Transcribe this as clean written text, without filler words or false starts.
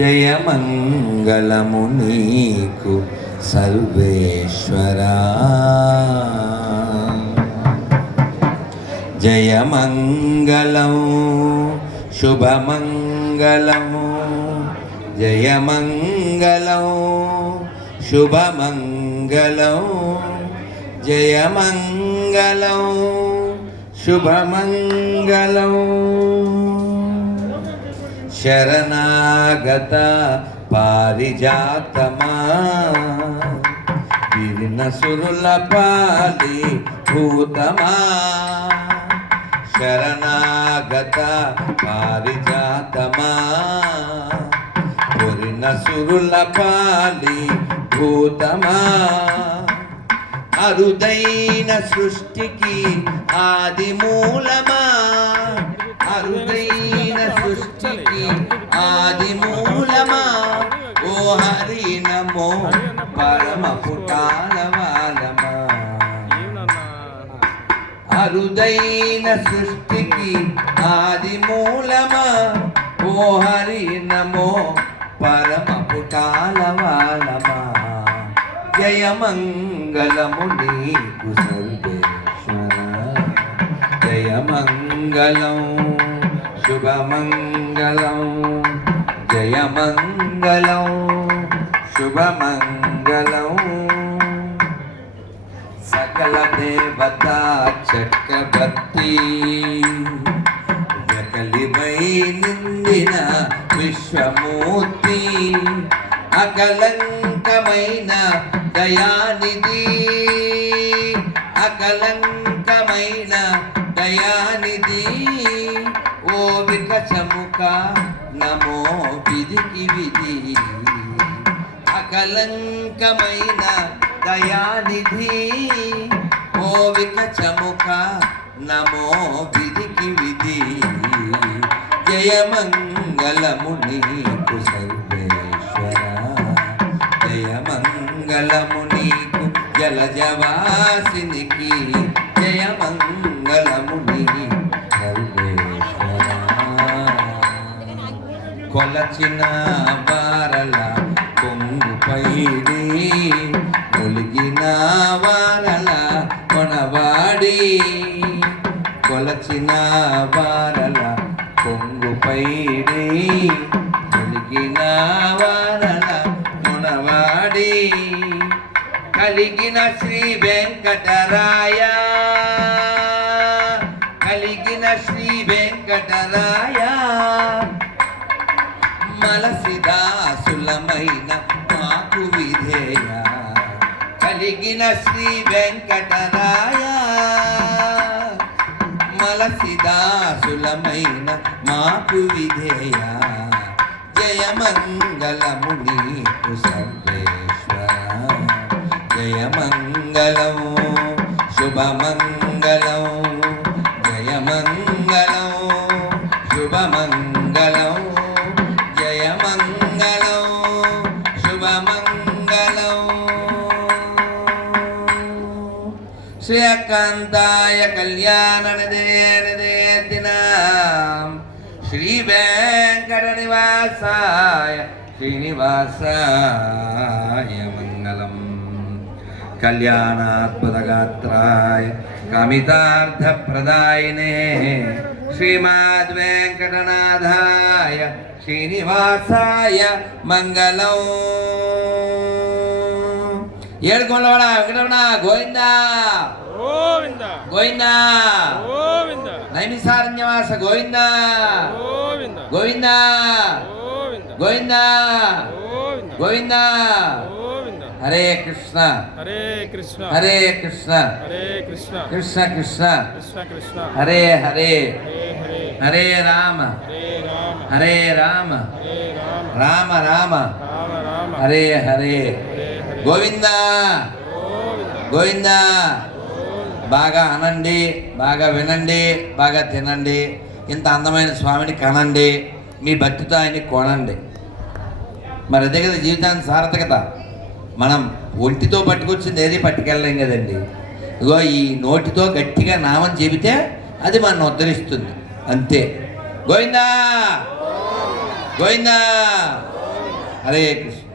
జయమంగళము నీకు సర్వేశ్వరా. జయమంగళం శుభమంగళము, జయమంగళం శుభమంగళం, జయమంగళం శుభమంగళం. శరణాగత పారిజాతమా, విరిన సురుల పాలి భూతమా. శరణాగత పారిజాతమా, విరిన సురుల పాలి భూతమా. అరుదైన సృష్టికి ఆది మూలమా, అరుదైన సృష్టికి ఆది మూలమా. ఓ హరి నమో పరమ పుటాలవాలమా. అరుదైన సృష్టికి ఆది మూలమా. ఓ హరి నమో పరమ పుటాలవాలమా. జయమంగళము నీకు సర్వేశ్వర. జయమంగళం శుభమంగళం, జయమంగళం శుభమంగళం. సకల దేవతా చక్రవర్తి, జకలిపై నిందిన విశ్వమూర్తి. అకలంకమైన దయానిధి, అకలంకమైన దయానిధి. ఓ వికచముఖ నమో విధికి విధి. అకలంకమైన దయానిధి, ఓ వికచముఖ నమో విధికి విధి. జయమంగళము నీకు సర్వేశ్వర. జయమంగళము నీకు జలజవాసినికి. జయమంగళము నీకు సర్వేశ్వర. కొలచిన వారల కొంగుపైడి, ఒలిగిన వారల కొనవాడి. కొలచిన వారల కొంగుపైడి, ఒలిగిన వారల కొనవాడి. కలిగిన శ్రీ వెంకటరాయ, కలిగిన శ్రీ వెంకటరాయ. మలసిదాసులమైన మాకు విధేయ. కలిగిన శ్రీ వెంకటరాయ, మలసిదాసులమైన మాకు విధేయ. జయమంగళము నీకు సర్వేశ్వర. జయమంగళం శుభమంగళం, జయమంగళం శుభమంగళం, జయమంగళం శుభమంగళం. శ్రీకాంతాయ కళ్యాణనిధేర్దినాం, శ్రీ వెంకట నివాసాయ శ్రీనివాసాయ మంగళం. కళ్యాణాద్భుతగాత్రాయ కామితార్థప్రదాయినే శ్రీమద్ వెంకటనాథాయ శ్రీనివాసాయ మంగళం. ఏడుకొండవాడ వెంకటరమణ గోవిందా గోవిందా గోవిందా గోవిందా. నైమిసారణ్యవాస గోవిందా గోవిందా గోవిందా గోవిందా గోవిందా. హరే కృష్ణ హరే కృష్ణ హరే కృష్ణ హరే కృష్ణ కృష్ణ కృష్ణ కృష్ణ కృష్ణ హరే హరే హరే రామ హరే రామ రామ రామ హరే హరే. గోవిందా గోవిందా. బాగా అనండి, బాగా వినండి, బాగా తినండి. ఇంత అందమైన స్వామిని కనండి, మీ భక్తితో ఆయన్ని కొనండి. మరి అదే కదా జీవితానికి సార్థకత. మనం ఒంటితో పట్టుకొచ్చింది ఏది పట్టుకెళ్ళలేం కదండి. ఇగో ఈ నోటితో గట్టిగా నామం చెబితే అది మన ఉద్ధరిస్తుంది అంతే. గోవిందా గోవిందా హరే కృష్ణ.